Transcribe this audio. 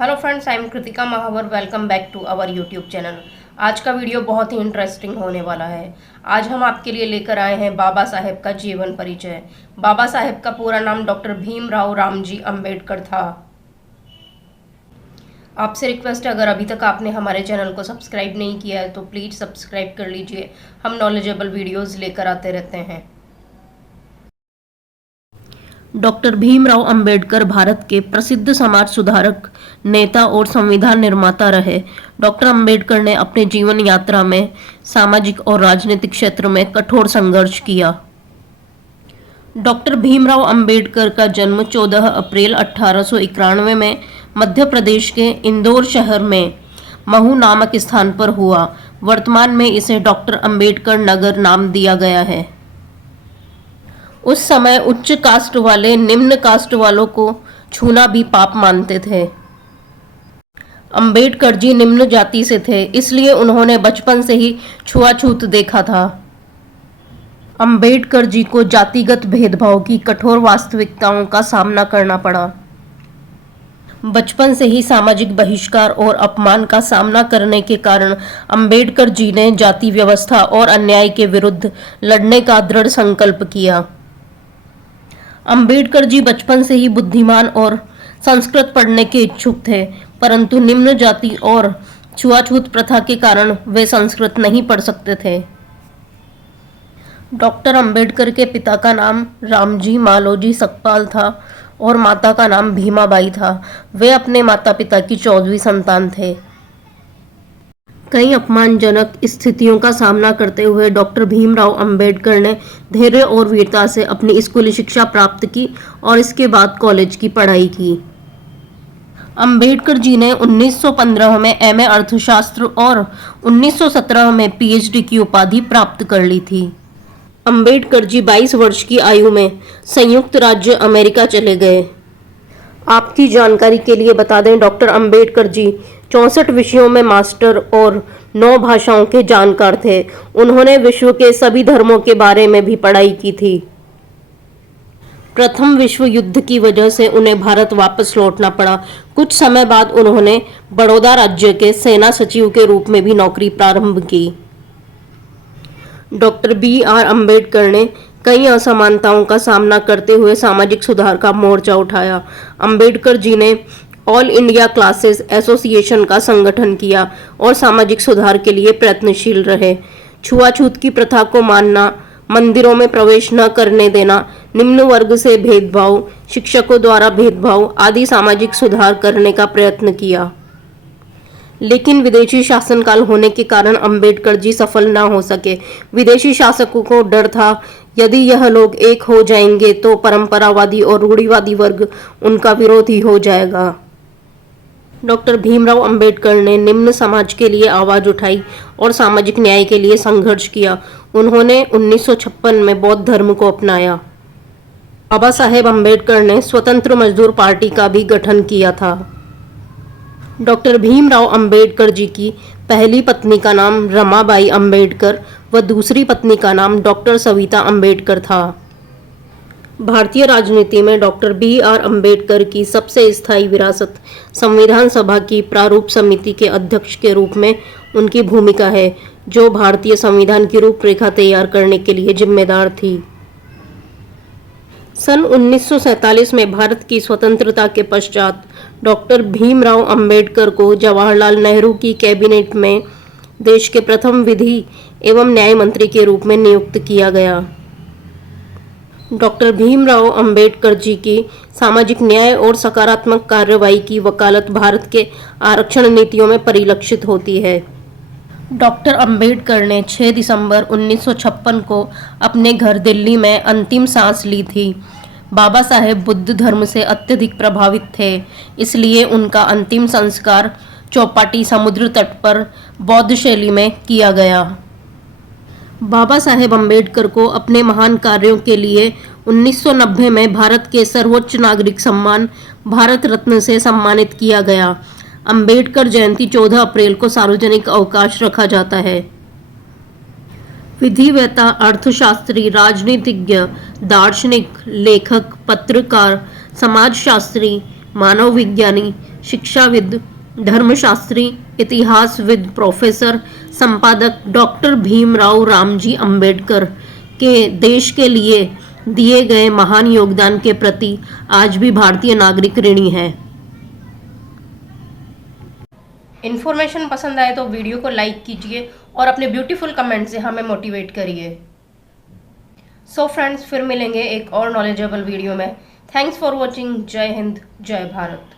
Hello friends, I am Kritika Mahavar. Welcome back to our YouTube channel. आज का video बहुत ही interesting होने वाला है। आज हम आपके लिए लेकर आए हैं बाबा साहेब का जीवन परिचय। बाबा साहेब का पूरा नाम डॉक्टर भीमराव रामजी अंबेडकर था। आपसे रिक्वेस्ट है, अगर अभी तक आपने हमारे चैनल को सब्सक्राइब नहीं किया है तो प्लीज़ सब्सक्राइब कर लीजिए। हम नॉलेजेबल वीडियोज़ लेकर आते रहते हैं। डॉक्टर भीमराव अंबेडकर भारत के प्रसिद्ध समाज सुधारक, नेता और संविधान निर्माता रहे। डॉक्टर अंबेडकर ने अपने जीवन यात्रा में सामाजिक और राजनीतिक क्षेत्र में कठोर संघर्ष किया। डॉक्टर भीमराव अंबेडकर का जन्म 14 अप्रैल 1891 में मध्य प्रदेश के इंदौर शहर में महू नामक स्थान पर हुआ। वर्तमान में इसे डॉक्टर अंबेडकर नगर नाम दिया गया है। उस समय उच्च कास्ट वाले निम्न कास्ट वालों को छूना भी पाप मानते थे। अंबेडकर जी निम्न जाति से थे, इसलिए उन्होंने बचपन से ही छुआछूत देखा था। अंबेडकर जी को जातिगत भेदभाव की कठोर वास्तविकताओं का सामना करना पड़ा। बचपन से ही सामाजिक बहिष्कार और अपमान का सामना करने के कारण अंबेडकर जी ने जाति व्यवस्था और अन्याय के विरुद्ध लड़ने का दृढ़ संकल्प किया। अंबेडकर जी बचपन से ही बुद्धिमान और संस्कृत पढ़ने के इच्छुक थे, परंतु निम्न जाति और छुआछूत प्रथा के कारण वे संस्कृत नहीं पढ़ सकते थे। डॉक्टर अंबेडकर के पिता का नाम रामजी मालोजी सकपाल था और माता का नाम भीमाबाई था। वे अपने माता पिता की 14वीं संतान थे। कई अपमानजनक स्थितियों का सामना करते हुए डॉक्टर भीमराव अंबेडकर ने धैर्य और वीरता से अपनी स्कूली शिक्षा प्राप्त की और इसके बाद कॉलेज की पढ़ाई की। अंबेडकर जी ने 1915 में एमए अर्थशास्त्र और 1917 में पीएचडी की उपाधि प्राप्त कर ली थी। अंबेडकर जी 22 वर्ष की आयु में संयुक्त राज्य अमेरिका चले गए। आपकी जानकारी के लिए बता दें, डॉक्टर अंबेडकर जी 64 विषयों में मास्टर और 9 भाषाओं के जानकार थे। उन्होंने विश्व के सभी धर्मों के बारे में भी पढ़ाई की थी। प्रथम विश्व युद्ध की वजह से उन्हें भारत वापस लौटना पड़ा। कुछ समय बाद उन्होंने बड़ौदा राज्य के सेना सचिव के रूप में भी नौकरी प्रारंभ की। Doctor B R. अंबेडकर ने कई असमानताओं का सामना करते हुए सामाजिक सुधार का मोर्चा उठाया। अंबेडकर जी ने ऑल इंडिया क्लासेस एसोसिएशन का संगठन किया और सामाजिक सुधार के लिए प्रयत्नशील रहे। छुआछूत की प्रथा को मानना, मंदिरों में प्रवेश न करने देना, निम्न वर्ग से भेदभाव, शिक्षकों द्वारा भेदभाव आदि सामाजिक सुधार करने का प्रयत्न किया। लेकिन विदेशी शासनकाल होने के कारण अंबेडकर जी सफल न हो सके। विदेशी शासकों को डर था, यदि यह लोग एक हो जाएंगे तो परंपरावादी और रूढ़िवादी वर्ग उनका विरोधी हो जाएगा। डॉक्टर भीमराव अंबेडकर ने निम्न समाज के लिए आवाज उठाई और सामाजिक न्याय के लिए संघर्ष किया। उन्होंने 1956 में बौद्ध धर्म को अपनाया। बाबा साहेब अंबेडकर ने स्वतंत्र मजदूर पार्टी का भी गठन किया था। डॉक्टर भीमराव अंबेडकर जी की पहली पत्नी का नाम रमाबाई अंबेडकर व दूसरी पत्नी का नाम डॉक्टर सविता अंबेडकर था। भारतीय राजनीति में डॉक्टर बी.आर. अंबेडकर की सबसे स्थायी विरासत संविधान सभा की प्रारूप समिति के अध्यक्ष के रूप में उनकी भूमिका है, जो भारतीय संविधान की रूपरेखा तैयार करने के लिए जिम्मेदार थी। सन 1947 में भारत की स्वतंत्रता के पश्चात डॉक्टर भीमराव अंबेडकर को जवाहरलाल नेहरू की कैबिनेट में देश के प्रथम विधि एवं न्याय मंत्री के रूप में नियुक्त किया गया। डॉक्टर भीमराव अंबेडकर जी की सामाजिक न्याय और सकारात्मक कार्रवाई की वकालत भारत के आरक्षण नीतियों में परिलक्षित होती है। डॉक्टर अंबेडकर ने 6 दिसंबर 1956 को अपने घर दिल्ली में अंतिम सांस ली थी। बाबा साहेब बुद्ध धर्म से अत्यधिक प्रभावित थे, इसलिए उनका अंतिम संस्कार चौपाटी समुद्र तट पर बौद्ध शैली में किया गया। बाबा साहेब अंबेडकर को अपने महान कार्यों के लिए 1990 में भारत के सर्वोच्च नागरिक सम्मान भारत रत्न से सम्मानित किया गया। अंबेडकर जयंती 14 अप्रैल को सार्वजनिक अवकाश रखा जाता है। विधिवेत्ता, अर्थशास्त्री, राजनीतिज्ञ, दार्शनिक, लेखक, पत्रकार, समाजशास्त्री, मानव विज्ञानी, शिक्षाविद, धर्मशास्त्री, इतिहासविद प्रोफेसर, संपादक डॉक्टर भीमराव रामजी अंबेडकर के देश के लिए दिए गए महान योगदान के प्रति आज भी भारतीय नागरिक ऋणी हैं। इन्फॉर्मेशन पसंद आए तो वीडियो को लाइक कीजिए और अपने ब्यूटीफुल कमेंट से हमें मोटिवेट करिए। सो फ्रेंड्स, फिर मिलेंगे एक और नॉलेजेबल वीडियो में। Thanks for watching. जय हिंद, जय भारत।